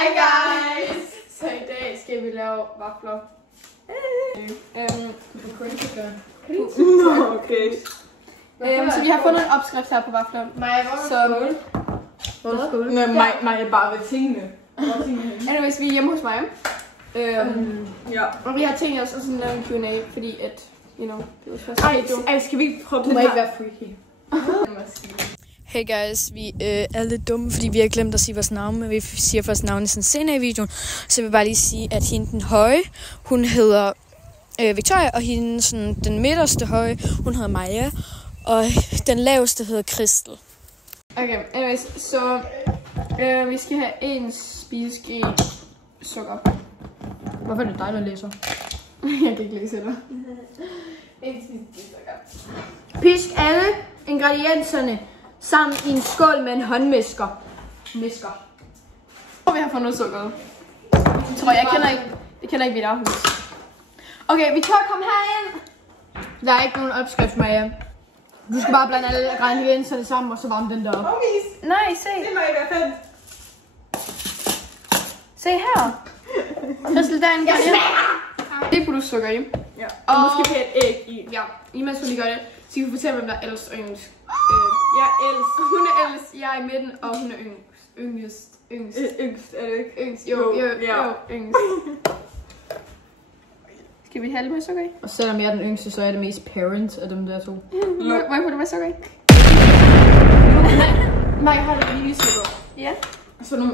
Hej guys! Så i dag skal vi lave vafler. Okay. Så vi har fundet en opskrift her på vafler. Maja, hvor er skål? Maja bare ved tingene. Anyways, vi er hjemme hos mig. Ja. Og vi har tænkt os at sådan lave en Q&A, fordi at, you know, det var først. Ej, skal vi ikke prøve Du må ikke være freaky. Hey guys, vi er lidt dumme, fordi vi har glemt at sige vores navn, men vi siger først navnet sådan senere i videoen. Så jeg vil bare lige sige, at hende den høje, hun hedder Victoria, og hende sådan, den midterste høje, hun hedder Maja, og den laveste hedder Kristel. Okay, anyways, så vi skal have 1 spiseske sukker. Hvorfor er det dig, der læser? Jeg kan ikke læse det. 1 spiseske sukker. Pisk alle ingredienserne sammen i en skål med en håndmisker. Og vi har fundet sukkeret. Tror jeg kender ikke mit hus. Okay, vi kan komme herind. Der er ikke nogen opskrift, Maja. Du skal bare blande alle ingredienserne sammen, og så varme den der op. Nej, se. Det må ikke være fedt. Se her. Kristel, der er en ingrediens. Det putter sukker i. Ja. Og nu skal vi have et æg i. Ja, imens vi lige gør det, så kan vi fortælle, hvem der er ældst og yngst. Jeg er ældst. Hun er ældst, jeg er i midten, og hun er yngst. Yngst, er det ikke? Yngst, jo, yngst. Skal vi have lidt med sukker i? Og selvom jeg er den yngste, så er jeg det mest parent af dem der to. Må jeg putte med sukker i? Nej, jeg har det lige sukker. Ja. Så nu...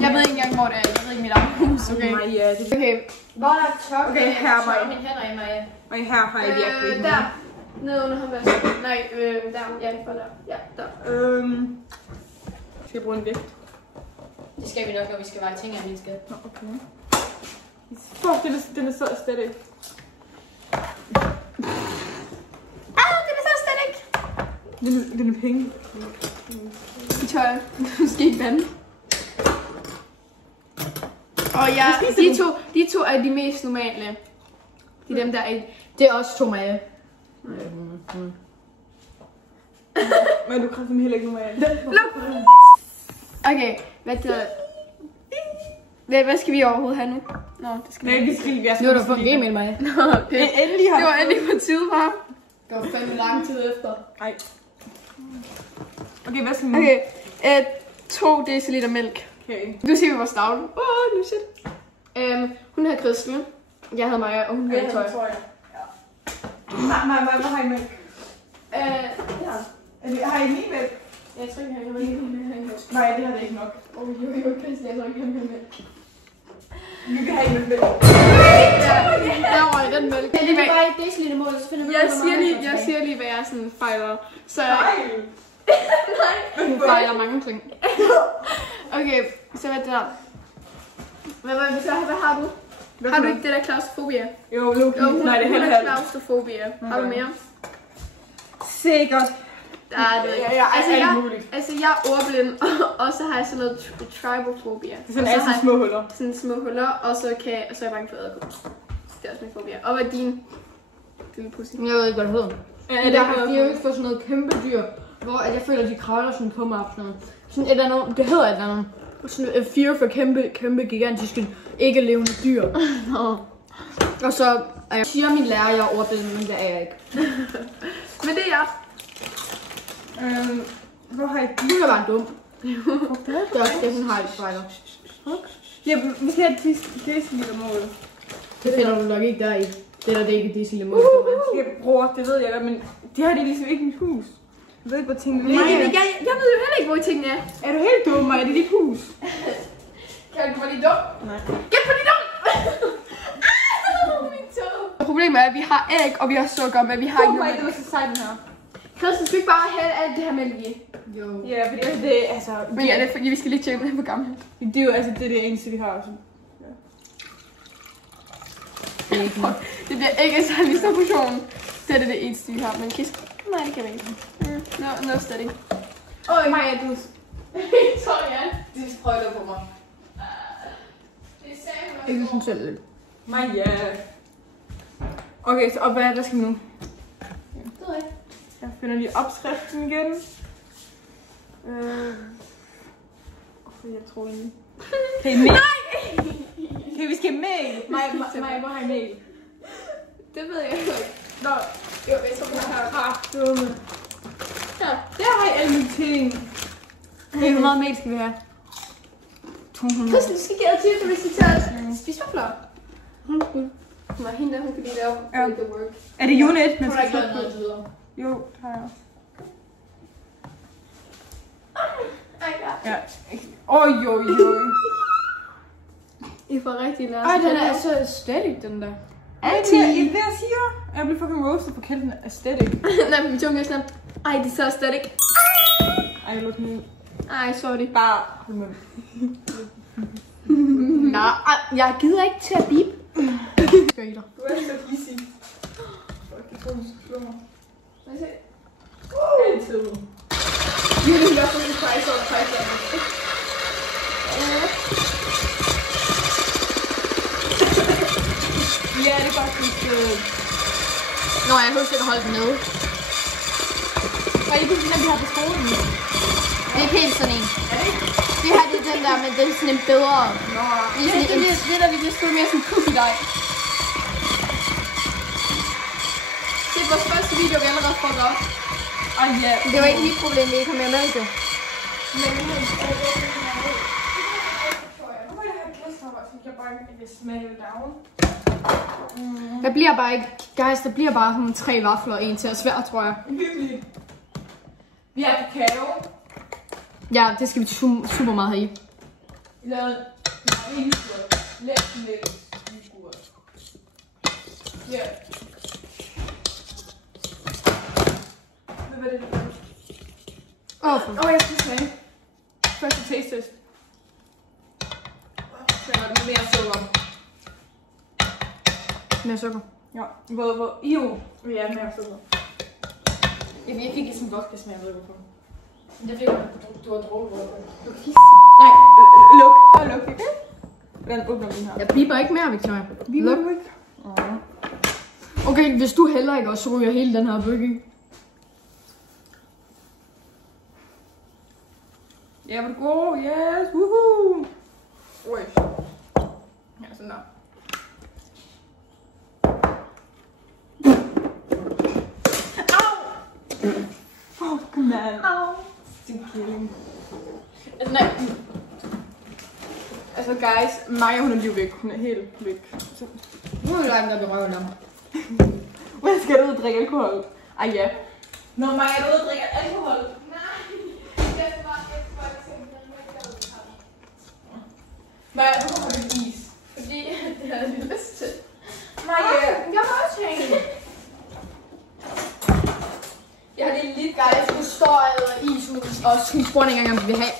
Jeg ved ikke engang, hvor det er. Jeg ved ikke mit eget hus, okay? Maja, det... Okay, hvor er der tørre? Okay, her er Maja. Mine hænder i, Maja. Og her har jeg virkelig... Der. Nede under håndvasken. Nej, der. Ja, for der. Ja, der. Skal jeg bruge en vægt? Det skal vi nok, når vi skal veje ting af min skat. Nå, okay. Fuck, den er så aesthetic. Den er så stadig. Den er penge. Victoria, du skal ikke vande. Og ja, de to er de mest normale. De er dem, der er... Det er også to Maja. Men du kræfter mig heller ikke normalt. Okay, hvad skal vi overhovedet have nu? Nå, det skal Nej, vi skal... Nu er der fået en game med mig. Nå, det var endelig på tide, var. Det var fandme lang tid efter. Nej. Okay, hvad skal vi? Okay, 2 dl mælk. Okay. Nu siger vi vores navn. Nu shit. Hun hedder Kristel. Jeg hedder Maja, og hun hedder Victoria. Maja, hvad har I mælk? Ja. Har I lige mælk? Jeg tror ikke, jeg har mælk. Nej, det har det ikke nok. Jo, Kristel, jeg tror ikke, jeg har mælk. Vi vil have en mælk. Der var den mælk. Det er bare et decilitermål, så finder vi Jeg siger lige, hvad jeg sådan fejler. Så Nej. hun fejler mange ting. Okay, så hvad der? Hvad har du? Har du ikke det der klaustrofobia? Jo, Loki. Nej, det er hun helt har halvt. klaustrofobia. Har du mere? Sikkert. Der er det ikke. Altså, jeg er ordblind, og så har jeg sådan noget tribofobia. Det er sådan altid små huller. Sådan små huller, og så er jeg bange for æderkopper. Det er også min fobia. Og hvad er din? Lille pussy. Jeg ved ikke, hvad det hedder. De har jo ikke fået sådan noget kæmpe dyr, hvor jeg føler, de kravler sådan på mig. Sådan et eller andet, det hedder et eller andet. Sådan en fear for kæmpe, gigantiske, ikke levende dyr. Og så siger min lærer, jeg er ordblind, men det er jeg ikke. Men det er jeg. Hvor har I Du er bare dum. Det er også det, hun har i spejler. Ja, vi skal have decilitermål. Det finder du nok ikke der i. Det er der ikke decilitermål. Jeg bruger, det ved jeg da, men de har det ligesom ikke i mit hus. Jeg ved ikke, hvor tingene Jeg ved jo heller ikke, hvor tingene er. Er du helt dum, Maja? Det er dit hus. Kan du få lige dum? Nej. Gæt på lige dum! Min tog. Problemet er, at vi har æg, og vi har sukker, men vi har ikke Maja, noget. det var så sejt den her. Christian, skal vi ikke bare have alt det her mælk i? Jo. Ja, fordi det er altså... Men ja, det er fordi, vi skal lige tjekke, hvor gammelt. Det er jo altså det eneste, vi har også. Det bliver ikke så en stor portion. Det er det eneste, vi har. Men Kis... Nej, det kan vi ikke. No steady. Maja, du... Victoria. De sprøjter på mig. Det sagde hun Ikke sådan selv. Maja. Okay, så hvad skal vi nu? Det ved jeg. Jeg finder lige opskriften igen. Jeg tror lige. Kan I mel? Nej! Kan vi skal mel? Mig, hvor har I mel? Det ved jeg ikke. Nå, jo, jeg tror, jeg har dumme. Ja, der har I alle mine ting. Hey, hvor meget mel skal vi have? 200. Husk, du skal give ad til, hvis I tager spise vafler. Hun var hende der, hun kan lige lave the work. Er det unit, man Hun har skal ikke lavet slukke noget på? videre. Jo, det har jeg også. Ja. Oj. I får rigtig lært. Ej, Den er så static, den der. Det er det, jeg siger. Jeg bliver fucking roasted for kaldt den aesthetic. Nej, men vi tunge er sådan. Ej, det er så static. Ej, jeg lukker den ud. Ej, sorry. Bare hold mund. Nej, jeg gider ikke til at bippe. Skal I dig? Du er så hissig. Fuck, jeg tror, du skal slå mig. Må jeg se? Altid. Vi har lige været sådan en price over price over. Ja, det er faktisk... Nå, jeg husker at holde den nede. Og I kunne sige, vi har på skolen. Det er ikke helt sådan en. Er det ikke? Det her, det er den der, men det er sådan en bedre. Nå. Det er sådan det der, vi bliver sgu mere sådan cookie dej. Det er vores første video, vi allerede får op. Ej, ja. Det var ikke mit problem, vi ikke har mere med det. Men hvorfor er det her glasnopper, som jeg bare ikke vil smage down? Der bliver bare ikke, guys, der bliver bare sådan 3 vafler og en til at svære, tror jeg. Virkelig. Vi har kakao. Ja, det skal vi super meget have i. Vi lavede risgrød. Let mælk risgrød. Ja. Hvad var det, der var? Jeg skal smage. Første taste test. Den var mere sukker. Mere sukker. Ja, hvor jo. Ja, mere sukker. Jeg fik sådan en vodka smag, jeg ved ikke hvorfor. Det fik du har drukket. Nej, luk. Bare luk, ikke? Den åbner vi her. Jeg biber ikke mere, Victoria. Luk. Okay, hvis du heller ikke også ryger hele den her burger. Ja, hvor god. Yes. Woohoo. Oj. Ja, sådan der. Fuck, man. Au. Stinking. Altså, nej. Altså, guys, Maja, hun er lige væk. Hun er helt væk. Så. Nu er vi langt op i røven af mig. Hvad skal du ud og drikke alkohol? Ej, ja. Nå, Maja, er du ude og drikke alkohol? Maja, hvorfor har du is? Fordi det havde jeg lyst til. Maja. Jeg har også hængt. Jeg har lige lidt, guys. Du står og æder is ud, og hun spurgte ikke engang, om vi vil have.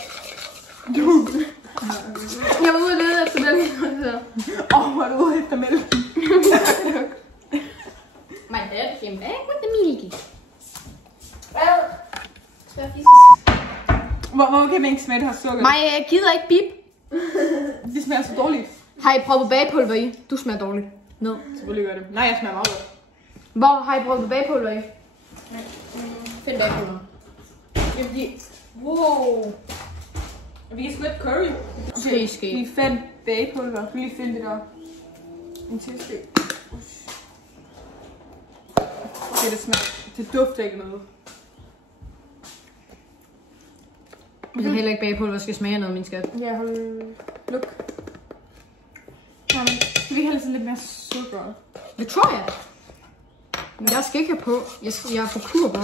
Jeg var ude og lede efter den. Var du ude efter mælk? My dad came back with the milky. Well. Hvor kan man ikke smage det her sukker? Maja, jeg gider ikke bip. Det smager så dårligt. Har I proppet bagepulver i? Du smager dårligt. Ned. Selvfølgelig gør det. Nej, jeg smager meget godt. Hvor har I proppet bagepulver i? Find bagepulver. Wow. Vi kan sgu ikke curry. Ske. Vi fandt bagepulver. Vi lige finde det der. En teske. Okay, det smager. Det dufter ikke noget. Jeg kan heller ikke bagepulver skal smage noget, min skat. Ja, hold. Luk. Jamen, vi kan have lidt mere sukker. Victoria! Jeg skal ikke have på. Jeg er på kur på.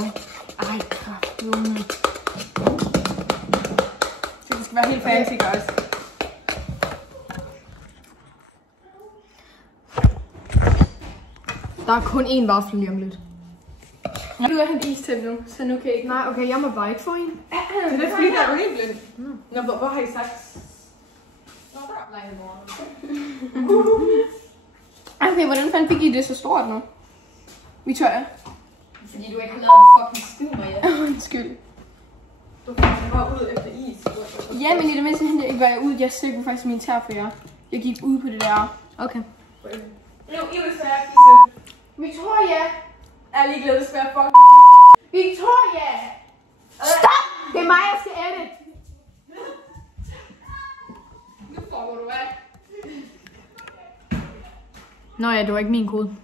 Ej, kraftedeme. Det skal være helt fancy, guys. Der er kun én vaffel lige om lidt. Du vil have en is til nu, så nu kan jeg ikke. Nej, okay, jeg må bare ikke få en. Det er fordi, der er urimelig. Nå, hvor har I sagt? Okay, hvordan fanden fik I det så stort nu? Victoria? Fordi du ikke har lavet fucking skid, Maja. Undskyld. Du kan bare ud efter is. Ja, men i det mindste hente ikke var jeg ud. Jeg slikkede faktisk min tær for jer. Jeg gik ud på det der. Okay. Jo, I vil svære kisse. Victoria! Jeg er ligeglad, det svære fucking Victoria! Stop! Det er mig, jeg skal edit. Nå ja, det var ikke min kode.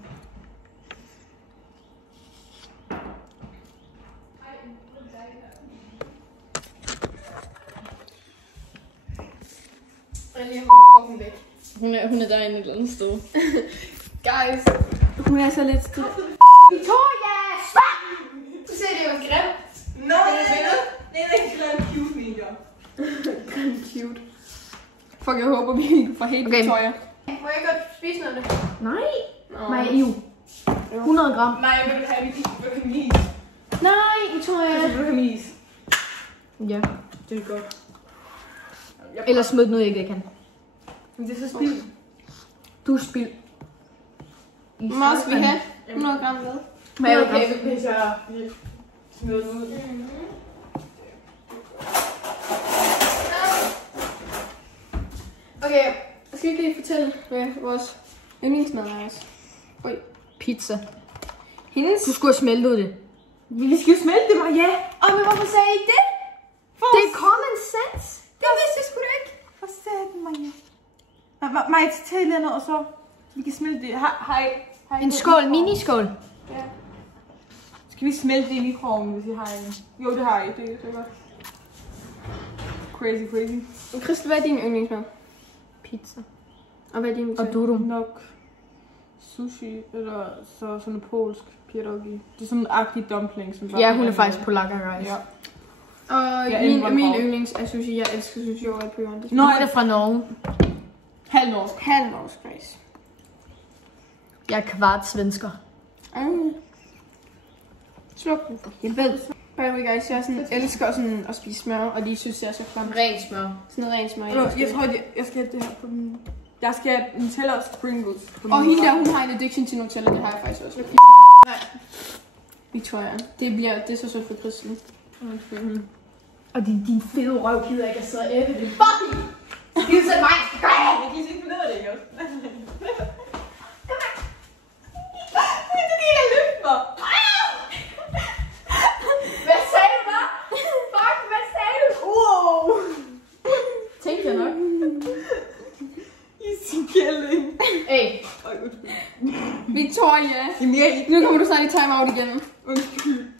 Hun er derinde et eller andet sted. Guys, hun er så lidt stille. Victoria, stop! Du ser, det er jo grimt. Nå, det er ikke grim cute video. Grim cute. Fuck, jeg håber, vi kan få helt Victoria. Må jeg godt spise noget af det? Nej. Nej, jo. 100 gram. Nej, jeg vil have mis. Nej, Victoria. Jeg vil have mis. Ja. Det er godt. Ellers smid den ud, ikke det kan. Men det er så spild. Du er spild. Hvor skal vi have 100 gram med? Men okay, hvis jeg smider den ud. Okay, skal vi ikke lige fortælle, hvad vores yndlingsmad er også? Oj, pizza. Hendes? Du skulle have smeltet det. Vi skal jo smelte det, Maja. Men hvorfor sagde I ikke det? Det er common sense. Det vidste jeg sgu da ikke. Hvor sagde den, Maja? Maja, tag lidt noget, og så vi kan smelte det. Hej. En skål, miniskål. Ja. Skal vi smelte det i mikroovnen, hvis I har en? Jo, det har I. Det er godt. Crazy. Christel, hvad er din yndlingsmad? Pizza. Og hvad er din? Og du nok sushi, eller så sådan noget polsk pierogi. Det er sådan en agtig dumpling, som bare... Ja, hun er faktisk polakker, guys. Ja. Og min yndlings er sushi. Jeg elsker sushi overalt på jorden. Nå, er det fra Norge? Halvnorsk. Halvnorsk, guys. Jeg er kvart svensker. Sluk den for helvede. By the way, guys, jeg sådan elsker sådan at spise smør, og de synes, det er så klamt. Rent smør. Sådan noget rent smør. Jeg tror, jeg skal have det her på den... Jeg skal have Nutella og sprinkles på den. Og hende der, hun har en addiction til Nutella, det har jeg faktisk også. Nej. Victoria, det er så sødt for Christel. Og din fede røv gider ikke at sidde og æde det. Fucking! Giv så mig! Jeg kan ikke finde ud af det, ikke også? Du kan ikke løfte mig! Hvad sagde du da? Fuck, hvad sagde du? Wow! Tænkte jeg nok. I sin kælling. Hey. Victoria! Nu kommer du snart i time-out igen. Undskyld.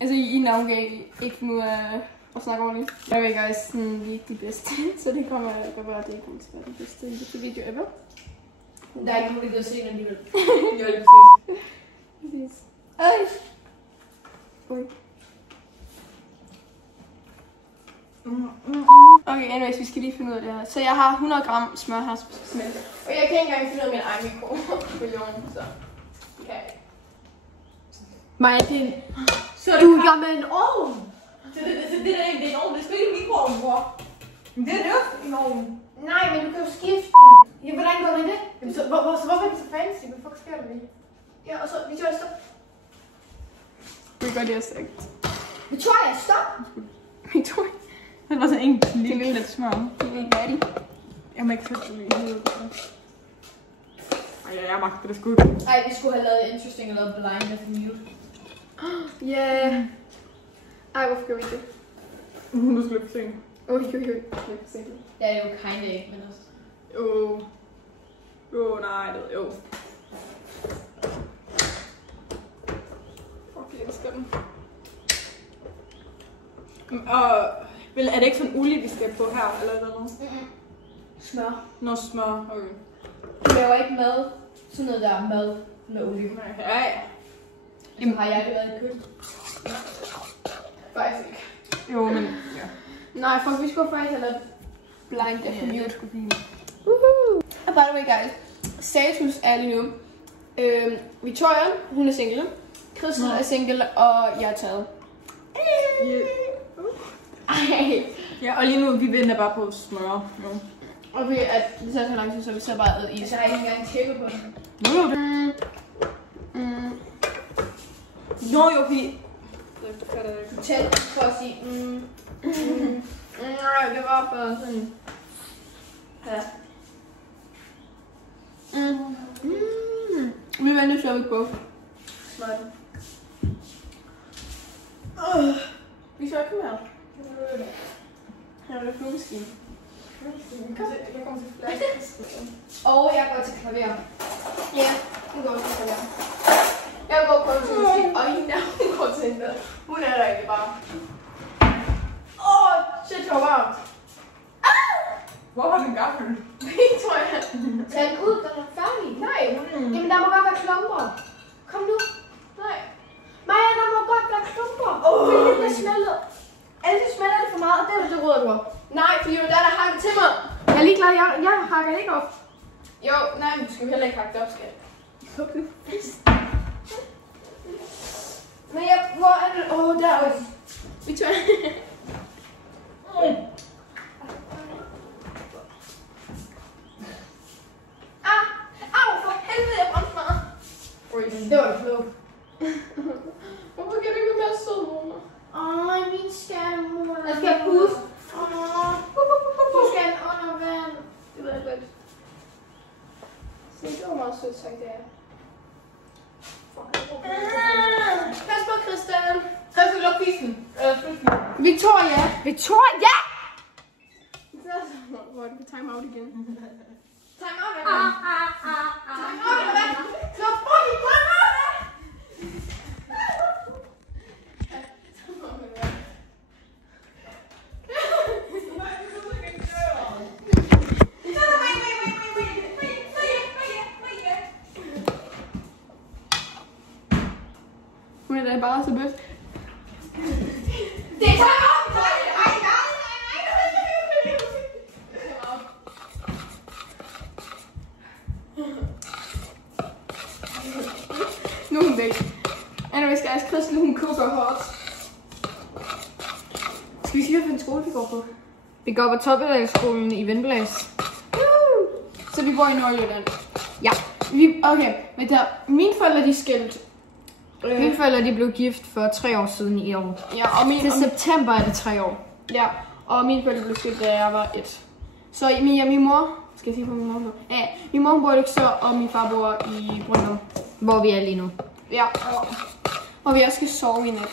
Altså, I navngav ikke nu at snakke ordentligt. Jeg ved guys, sådan, vi er ikke de bedste, så det kommer at være, det kommer til at være den bedste video ever. Der er ikke muligt at se den alligevel. Jo, det er Præcis. Ej! Ui. Okay, anyways, vi skal lige finde ud af det her. Så jeg har 100 gram smør her, som skal smelte. Og jeg kan ikke engang finde ud af min egen mikro på jorden, så okay. Maja, det er Du gør med en ovn! det er ikke en ovn, det skal ikke mikroovnen, bror. Men det er det også en ovn. Nej, men du kan jo skifte den. Ja, hvordan gør man det? Jamen, så, hvorfor er det så fancy? Hvad fuck sker der lige? Ja, og så, Victoria, stop. Det er godt, det er sagt. Victoria, stop! Victoria. Det var sådan en lille lidt smør. Det er daddy. Jeg må ikke sætte det lige i Ej, jeg magter det sgu. Ej, vi skulle have lavet interesting og lavet blind of mute. Ja. Ej, hvorfor gør vi det? Nu skal jeg for sent. Det er jo kinda ikke, men også... Nej, det jo. Fuck, jeg elsker den. Og er det ikke sådan olie, vi skal på her, eller noget? Smør. Noget smør, okay. Du laver ikke mad. Sådan noget der er mad med olie. Nej. Jamen, har jeg det været i kød? Faktisk ikke. Jo, men ja. Nej, fuck, vi skulle faktisk have lavet blind der på mute. Sgu fint. And by the way, guys. Status er lige nu. Victoria, hun er single. Christel er single, og jeg er taget. Ej. Ja, og lige nu, vi venter bare på smør. Jo. Og vi, at det tager så lang tid, så vi så bare ad is. Så har jeg ikke engang tjekket på den. Jo, det. Nå jo, fordi... Tæt for at sige... Nej, det var for sådan... Ja. Vi venter, så vi på. Smart. Vi skal komme her. Her er der fluemaskine. Jeg kommer til flaske. Og jeg går til klaver. Ja, hun går til klaver. Jeg går på til musik, og hende der, hun går til hende. Hun er der ikke bare. Shit, hvor varmt. Hvor har den gaffel? Det tror jeg. Tag den ud, den er færdig. Nej. Jamen, der må godt være klumper. Kom nu. Nej. Maja, der må godt være klumper. Fordi det bliver smeltet. Altid smelter det for meget, og det råder du op. Nej, fordi det var der hakker til mig. Jeg er ligeglad, jeg hakker ikke op. Jo, nej, men du skal heller ikke hakke det op, skat. Okay. Men hvor er det? Der også. Victoria. Au, for helvede, jeg brændte mig. Det var det klogt. Hvorfor kan du ikke være sød, mor? Min skærm, mor. Jeg skal puste. Du skal under vand. Det ved jeg godt. Se, det var meget sødt sagt, det er. Pas på, Christian. Så skal du lukke fisen. Victoria. Victoria! Hvor er det på time out igen? Time out, hvad? Time out, hvad? Så fucking time out, hvad? Men det er bare så bedst. Det er time out, Victoria! Ej, nej. Nu er hun væk. Anyways, guys, Christel, hun koger hot. Skal vi sige, hvilken skole vi går på? Vi går på Toppedalsskolen i Vindblæs. Så vi bor i Nordjylland. Ja. Okay, men der, mine forældre, de skilt. Mine forældre, de blev gift for 3 år siden i år. Ja, og til september er det 3 år. Ja, og mine forældre blev skilt, da jeg var 1. Så min mor, skal jeg sige på min mor? Ja, min mor bor i Lyksø, og min far bor i Brøndum. Hvor vi er lige nu. Ja, og vi også skal sove i nat.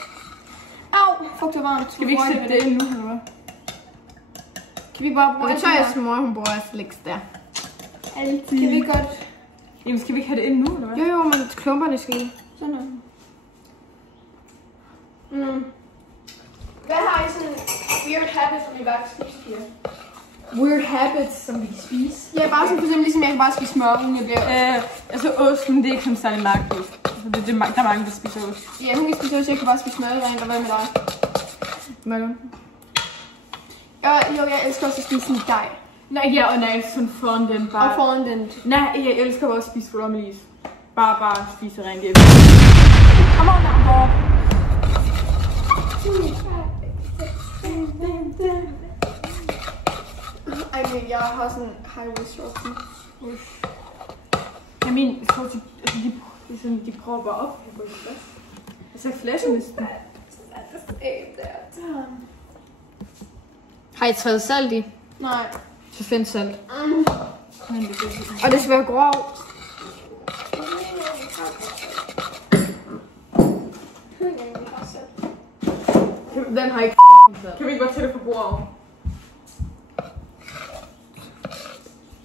Au, fuck, det er varmt. Skal vi ikke sætte det nu, eller hvad? Kan vi bare bruge det? Victorias mor, hun bor også længst der. Altid. Kan vi godt? Jamen, skal vi ikke have det ind nu, eller hvad? Jo, men klumperne skal i. Sådan noget. Hvad har I sådan weird habits, som I bare kan spise, piger? Weird habits, som vi kan spise? Ja, bare sådan for eksempel, ligesom jeg kan bare spise smør, uden jeg bliver... Altså osten, det er ikke sådan særlig mærkeligt. Der er mange, der spiser ost. Ja, hun kan spise ost, jeg kan bare spise smør, og hvad med dig? Hvad nu? Jo, jeg elsker også at spise sådan dej. Nej, ja, og nej, sådan fondant bare. Og fondant. Nej, jeg elsker også at spise flormelis. Bare spise rent hjem. Come on, now, jeg har sådan high risk rocky. Jeg mener, de prøver bare op her på et glas. Altså flashen næsten. Har I taget salt i? Nej. Så find salt. Og det skal være grov. Den har ikke salt. Kan vi ikke bare tage det på bordet?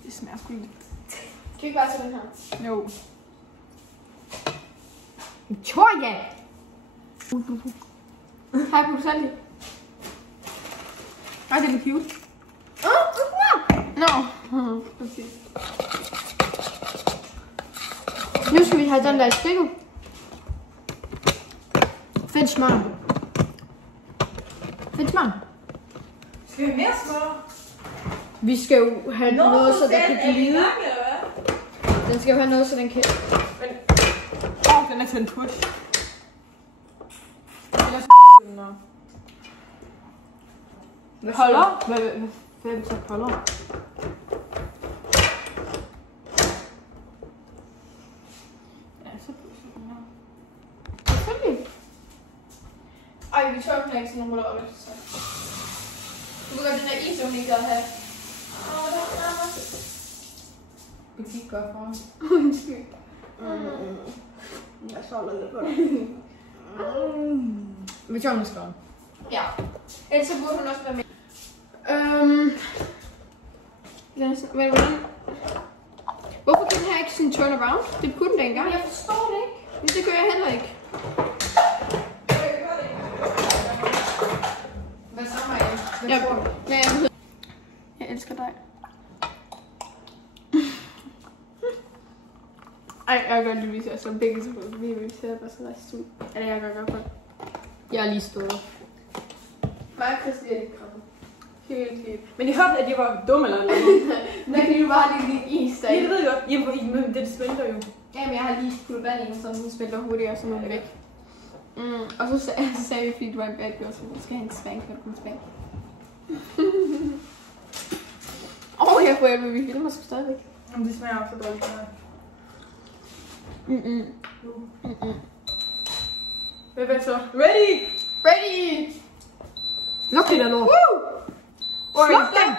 Det smager sgu ikke. Kan vi ikke bare tage den her? Jo. Victoria! Har jeg puttet salt i? Ej, det er lidt cute. Nå. Okay. Nu skal vi have den der i spikket. Find smør. Find smør. Skal vi mere smør? Vi skal jo have noget, så den kan glide. Den skal jo have noget, så den kan... Den er til en push. Holder? Hvad er det så holder? Ja, så pusher den her. Selvfølgelig. Ej, vi tør ikke sådan nogle ruller op efter sig. Du ved godt, den der is, hun ikke gad have. Det gik godt for ham. Undskyld. Jeg så lidt på det. Vi tager den skrevet. Ja. Ellers så burde hun også være med. Men hvordan? Hvorfor kan den her ikke sådan turn around? Det kunne den da engang. Jeg forstår det ikke. Men det gør jeg heller ikke. Hvad så, Maja? Jeg elsker dig. Ej, jeg kan godt lide, at jeg begge to på. Vi ser bare så rejst ud. Eller jeg gør godt. Jeg er lige stået. Mig og Chris er lidt krabbe. Helt. Men jeg hørte, at jeg var dum eller noget. Der kan du bare lige is der. Ja, det ved jeg godt. Jamen, den smelter jo. Jamen, jeg har lige puttet vand i, så den smelter hurtigt, og så må den væk. Og så sagde vi, fordi du var en bad girl, så du skal have en spank, når du kommer spank. Jeg får hjælp, vi filmer sgu stadigvæk. Jamen, det smager også så dårligt. Hvad så? Ready! Luk det der lort. Sluk den!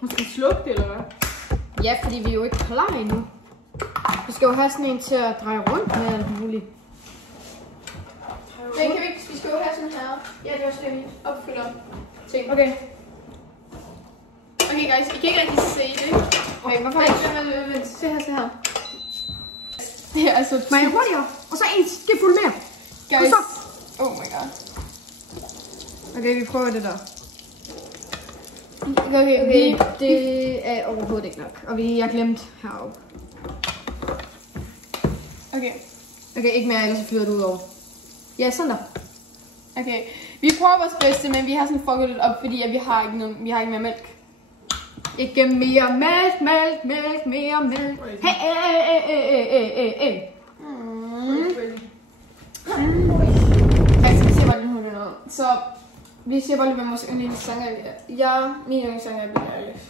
Hun skal slukke det, eller hvad? Ja, fordi vi er jo ikke klar endnu. Vi skal jo have sådan en til at dreje rundt med alt muligt. Den kan vi ikke. Vi skal jo have sådan her. Ja, det er også det, vi opfylder ting. Okay. Okay guys, I kan ikke rigtig se det. Okay, hvorfor ikke? Vent, se her. Det er altså Maja, hurtigere. Og så en skefuld mere. Guys. Oh my god. Okay, vi prøver det der. Okay. Det er overhovedet ikke nok. Og vi har glemt heroppe. Okay, ikke mere, ellers så flyder det ud over. Ja, sådan der. Okay, vi prøver vores bedste, men vi har sådan fucket lidt op, fordi at vi har ikke mere mælk. Ikke mere mælk, mere mælk. Hey. Jeg skal se, hvordan hun er noget. Så vi siger bare lige, hvad vores yndlingssanger er. Min yndlingssanger er Billie Eilish.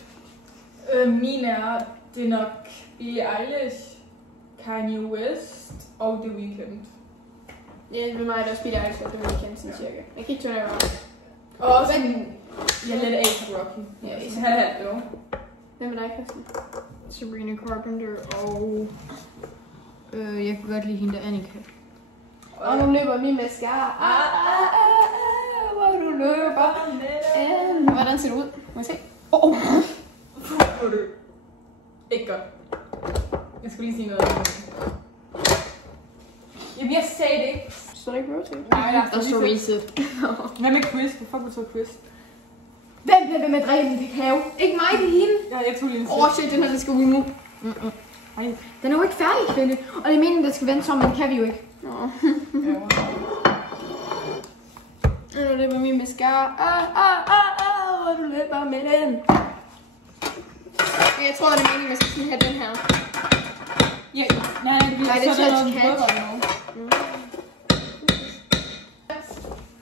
Min er, det er nok Billie Eilish, Kanye West og The Weeknd. Ja, det er mig, der også Billie Eilish, og det vil jeg kende sådan cirka. Jeg kan ikke turn around. Og sådan, jeg er lidt A.$AP Rocky. Ja, så halvt jo. Hvem er dig, Christian? Sabrina Carpenter og... jeg kan godt lide hende der, Annika. Og nu løber min mascara. Hvor du løber. Hvordan ser det ud? Må jeg se? Ikke godt. Jeg skulle lige sige noget. Jamen, jeg sagde det ikke. Står der ikke rotate? Nej, Der står reset. Hvad med quiz? Hvor fuck du så quiz? Hvem bliver ved med at drikke den kakao? Ikke mig, det er hende. Ja, jeg tog lige en Shit, den her, det skal ud nu. Nej. Den er jo ikke færdig, Kvinde. Og det er meningen, den skal vente så, men det kan vi jo ikke. Nu løber min mascara. Hvor du løber med den. Jeg tror, det er meningen, at man skal have den her. Ja, nej, det er så noget brødre nu.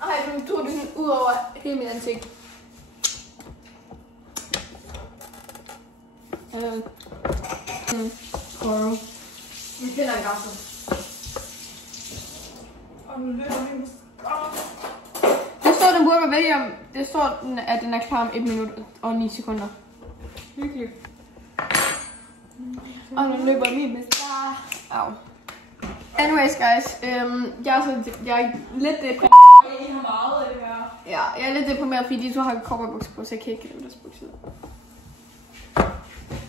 Ej, nu tog du den ud over hele mit ansigt. Prøv. Vi finder en gaffel. Og nu løber min. Der står, den burde være vælge om. Det står, at den er klar om 1 minut og 9 sekunder. Hyggeligt. Og nu løber min mascara. Au. Anyways guys, jeg er lidt deprimeret. I har meget af det her. Ja, jeg er lidt deprimeret, fordi de to har cowboybukser på, så jeg kan ikke dem deres bukser.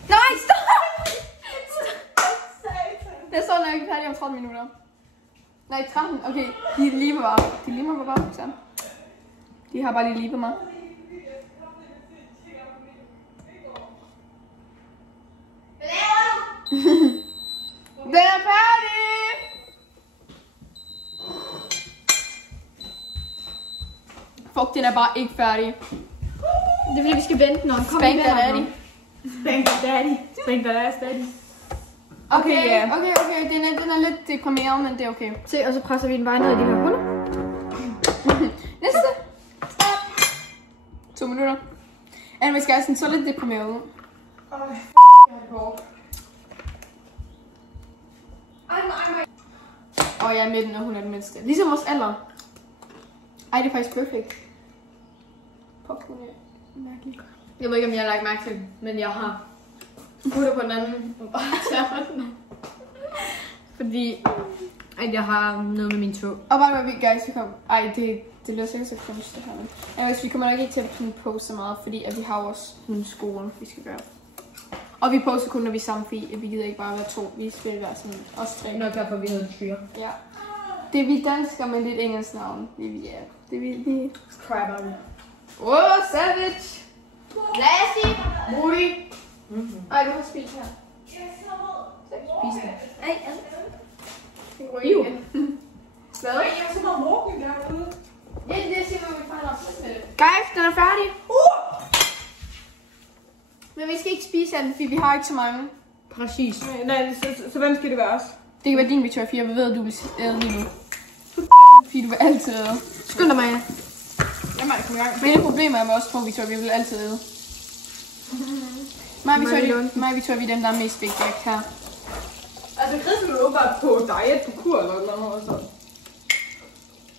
Nej, stop! Jeg står nok ikke færdig om 30 minutter. Nej, 13. Okay, de limer bare. De limer mig bare, så. De har bare lige limet mig. Den er færdig! Fuck, den er bare ikke færdig. Det er fordi, vi skal vente, når den kommer Spank der daddy. Spank der daddy. Spank der daddy. Okay, ja. Okay. Den er lidt deprimeret, men det er okay. Se, og så presser vi den bare ned i de her huller. Næste. Stop. 2 minutter. Anyways guys, den så lidt deprimeret ud. Og jeg er med den, og hun er den mindste. Ligesom vores alder. Ej, det er faktisk perfekt. Popcorn er mærkeligt. Jeg ved ikke, om jeg har lagt mærke til den, men jeg har puttet på den anden. Fordi at jeg har noget med min tog. Og bare vi guys, vi kom. Ej, det Det bliver sikkert så kunstigt det her. Ja, vi kommer nok ikke til at poste så meget, fordi at vi har også nogle skoler, vi skal gøre. Og vi poster kun, når vi er sammen, fordi vi gider ikke bare være 2. Vi skal være sådan også 3. Nok derfor, vi hedder 4. Ja. Det er vi danskere med lidt engelsk navn. Det er vi, ja. Det er vi. Crab. Savage! Lassie! Moody! Ej, du har spist her. Spis det. Ej, Jo. Hvad? Jeg er så meget morgen derude. Ja, det er det, jeg siger, når vi fejler op med det. Guys, den er færdig. Men vi skal ikke spise af den, fordi vi har ikke så mange. Præcis. Nej, så hvem skal det være os? Det kan være din Victoria 4, vi ved, at du vil æde lige nu. Fordi du vil altid æde. Skynd dig, Maja. Jamen, kom i gang. Men det problem er med os 2, Victoria, vi vil altid æde. Mig og Victoria, vi er dem, der er mest big back her. Altså, Chris er jo bare på diet, på kur eller noget sådan.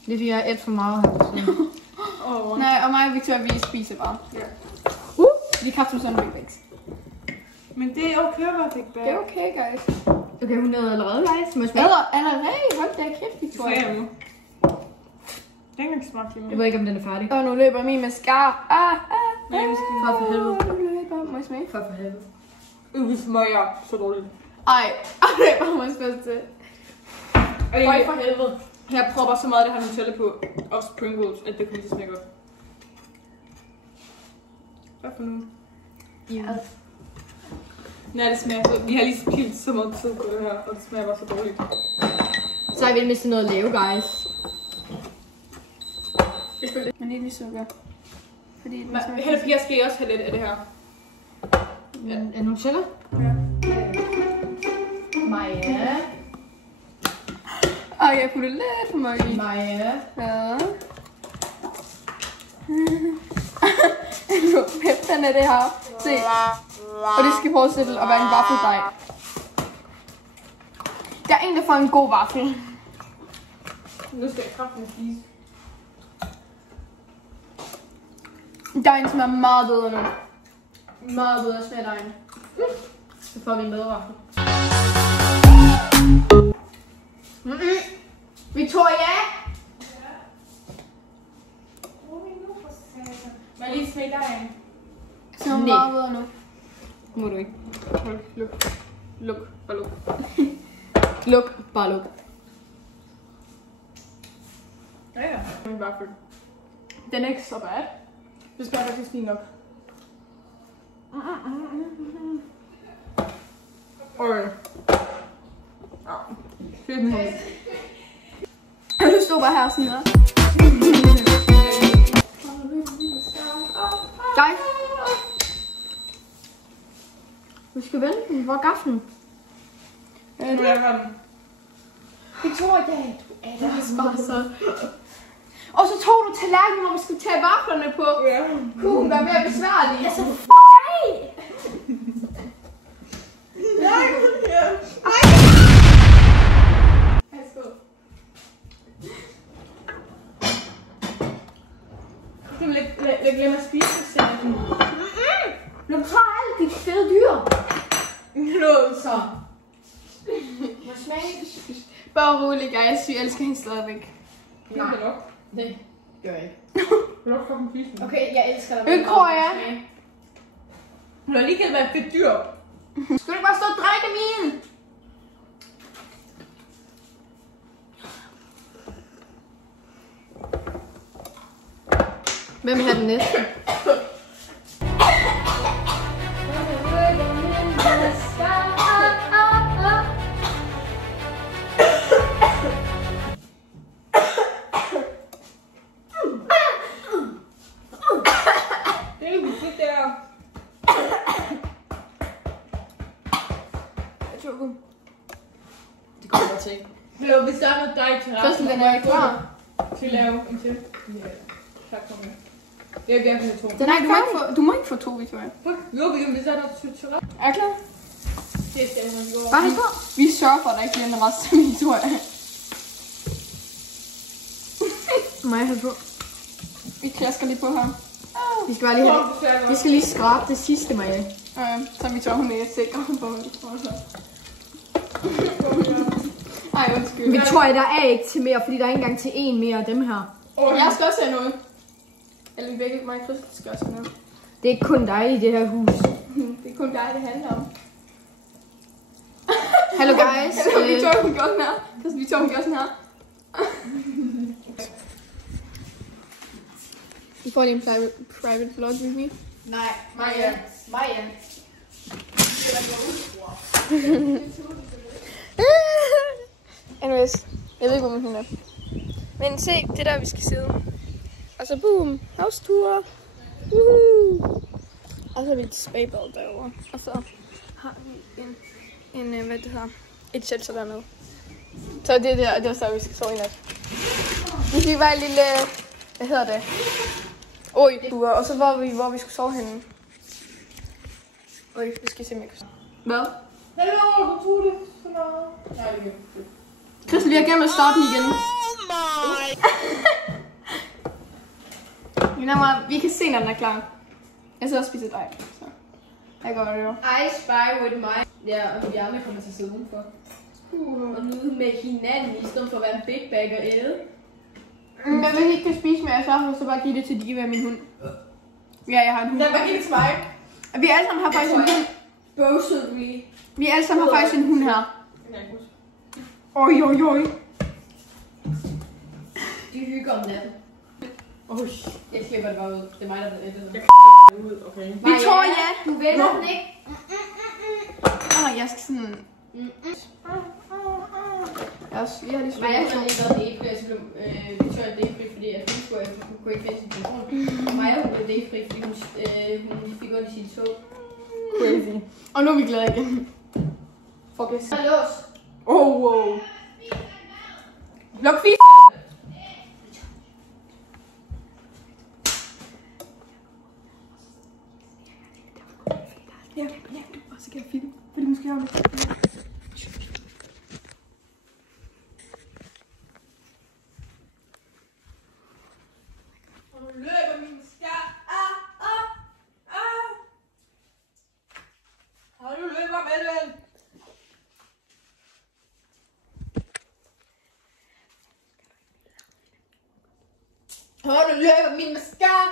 Det er fordi, jeg er et for meget her. Nej, og mig og Victoria, vi spiser bare. Ja. Vi kan have sådan en big bags. Men det er okay at være big bag. Det er okay, guys. Okay, hun er allerede, guys. Må jeg smage? Allerede? Hold da kæft, Victoria. Smager nu. Den kan ikke smage lige Jeg ved ikke, om den er færdig. Og nu løber min mascara. Nej, vi skal For helvede. Nu løber. Må jeg smage? For helvede. Det smager så dårligt. Ej, det var mig spørgsmål til. Øj, for helvede. Jeg prøver bare så meget, det har Nutella på. Og Pringles, at det kommer til at smage godt. Hvad for nu? Ja. Nej, det smager så... Vi har lige spildt så meget tid på det her, og det smager bare så dårligt. Så har vi mistet noget at lave, guys. Men lidt lige sukker. Fordi den Jeg skal også have lidt af det her. Er Nutella? Ja. Maja. Ej, jeg putter lidt for meget i. Maja. Ja. Nu pepsen er det her. Se. Og det skal fortsætte at være en vaffeldej. Der er en, der får en god vaffel. Nu skal jeg kraften spise. Dejen smager meget bedre nu. Meget bedre smager dejen. Så får vi en bedre vaffel. Victoria! Må jeg lige smage dejen? Det smager meget bedre nu. Må du ikke. Luk. Luk. Bare luk. Luk. Bare luk. Ja. En vaffel. Den er ikke så bad. Det smager faktisk lige nok. Okay. Ja. Fedt med det. Du stod bare her sådan her. Guys. Vi skal vente den. Hvor er gaflen? Nu er jeg den. Victoria, du er bare så... Og så tog du tallerkenen, hvor vi skulle tage vaflerne på. Ja. Kunne hun være mere besværlig? Altså, Jeg glemmer at spise det. nu tager alt dit fede dyr. Så. Må smage? Bare rolig, guys. Vi elsker hende stadigvæk. Nej. Det gør jeg ikke. Vil du også komme spise den? Okay, jeg elsker dig. Victoria. Hun har lige kaldt mig et fedt dyr. Skal du ikke bare stå og drikke min? Hvem vil have den næste? Det er jo fedt der. Det kommer jeg til. Jo, hvis der er noget dej til Så den er klar. til at lave en til. Ja. Tak for mig. Det er virkelig to. Den er du må ikke få 2, Victoria. Jo, hvis der er noget til ret. Er jeg klar? Det stemmer, vi går. Bare helt på. Vi sørger for, at der ikke bliver en rest til Victoria. Må jeg have på? Vi klasker lige på her. Vi skal bare lige have det. Vi skal lige skrabe det sidste, Maja. Så Victoria, hun er sikker på, hvad vi får her. Ej, undskyld. Victoria, der er ikke til mere, fordi der er ikke engang til en mere af dem her. Jeg skal også have noget. Eller begge mig og Christel skal også have noget. Det er ikke kun dig i det her hus. Det er kun dig, det handler om. Hello guys. Victoria, hun gjorde sådan her. Victoria, hun gjorde sådan her. I får lige en private vlog med mig. Nej, Maja. Anyways, jeg ved ikke, hvor hun er. Men se, det er der, vi skal sidde. Og så boom, house-tour. Og så har vi et spabad derovre. Og så har vi en hvad det hedder, et shelter dernede. Så det der, det var så, vi skal sove i nat. Vi fik bare en lille, hvad hedder det? Og så hvor vi skulle sove henne. Vi skal se, om jeg kan sove. Hvad? Hallo, du tog det så meget. Nej, det er Christel, vi har glemt at starte den igen. Vi kan se, når den er klar. Jeg sidder og spiser dig. Så jeg gør det jo. I spy with my... Ja, og vi andre kommer til at sidde udenfor. Og nyde med hinanden, i stedet for at være en big bag og æde. Men hvis I ikke kan spise mere, så bare give det til Diva, min hund. Ja, jeg har en hund. Den var ikke til mig. Vi alle sammen har faktisk en hund. Bosede vi. Vi alle sammen har faktisk en hund her. Oj. De hygger om natten. Jeg klipper det bare ud. Det er mig, der ved det. Jeg klipper det ud, okay. Victoria! Du vender den ikke. Jeg skal sådan... Jeg har lige slået. Nej, jeg havde ikke været dæfri, og så blev Victoria dæfri, fordi at hun kunne ikke finde sin telefon. Og Maja blev dæfri, fordi hun fik ondt i sin tog. Crazy. Og nu er vi glade igen. Fuck, jeg skal lås. Wow. Luk fint. Ja, og så kan jeg filme, fordi måske har det. Og nu løber min skær. Og nu løber med den. Og nu løber min mascara.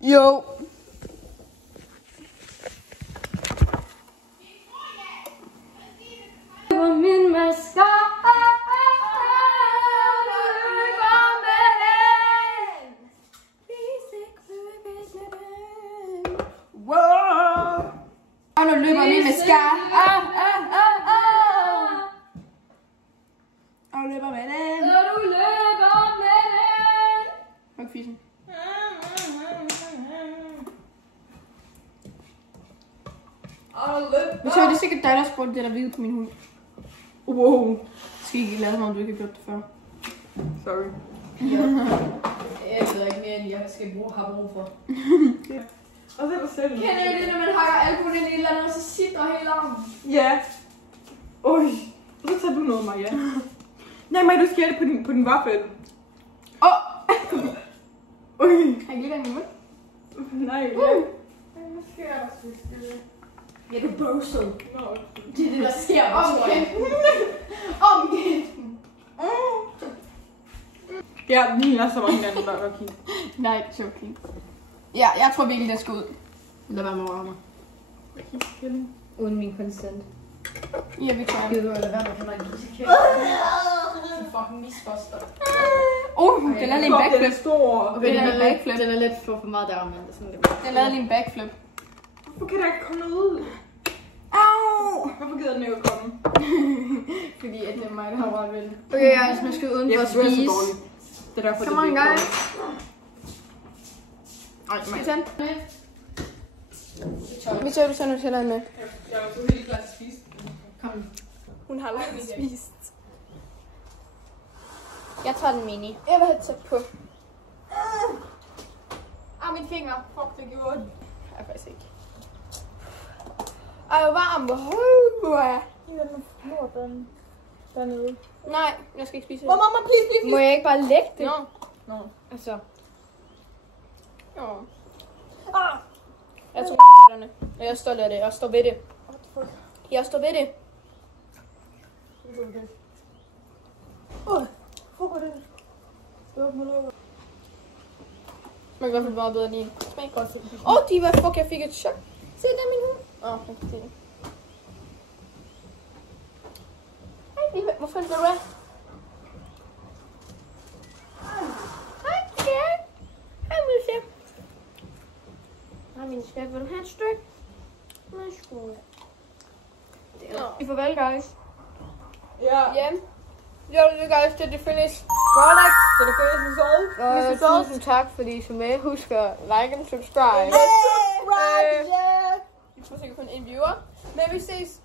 Jo. Min mascara. Wow. Og nu løber min mascara. Og du løber med den. Fuck fisen. Så er det sikkert dig, der spurgte det der hvide på min hund. Wow. Skal ikke lade mig, om du ikke har gjort det før. Sorry. Jeg ved ikke mere, end jeg skal have brug for. Og så er du selv. Kender I det, når man hakker albuen ind i et eller andet, og så sidder hele armen? Ja. Oj. Så tager du noget, Maja. Nej, Maja, du skal have det på din vaffel. Oj. Har jeg lige gang i munden? Nej, ja. Hvad sker der så stille? Ja, du bosede. Det er det, der sker. Omgift. Ja, min er så mange hinanden, der er okay. Nej, det er okay. Ja, jeg tror virkelig, den skal ud. Lad være med at røre mig. Uden min consent. Ja, vi kan. Gider du lade være med at have mig til kæft? Du fucking misfoster. Den er lige en backflip. Den er stor. Okay, den er backflip. Den er lidt for meget der, men sådan det. Den lavede lige en backflip. Hvorfor kan der ikke komme noget ud? Au! Hvorfor gider den ikke at komme? Fordi at det er mig, der har rørt ved det. Okay, guys, nu skal vi udenfor at spise. Det er derfor, Come on, guys. Ej, Skal vi tage den? Vi tager du så Nutella med. Jeg er jo helt klar til at spise. Hun har aldrig spist. Jeg tager den mini. Jeg vil have tæt på. Min finger. Fuck, det gjorde det. Jeg faktisk ikke. Ej, hvor varm. Hvor er Den dernede. Nej, jeg skal ikke spise det. Mamma, please. Må jeg ikke bare lægge det? Nå. Altså. Jo. Ah. Jeg tror ikke og jeg er stolt af det. Jeg står ved det. Jeg står ved det. Fuck, hvor er det? Man kan i hvert fald meget bedre lige. Smag. Godt se. Diva, fuck, jeg fik et chok. Se, der er min hund. Jeg kan se det. Hej, Diva. Hvorfor er det der? Hej, Jack. Hej, Musse. Hej, min skat. Vil du have et stykke? Værsgo. Farvel, guys. Ja. Yo, guys, did you finish? Product. Så det føles som salt. Tusind tak, fordi I så med. Husk at like and subscribe. Subscribe, yeah. Vi får sikkert kun en viewer. Men vi ses.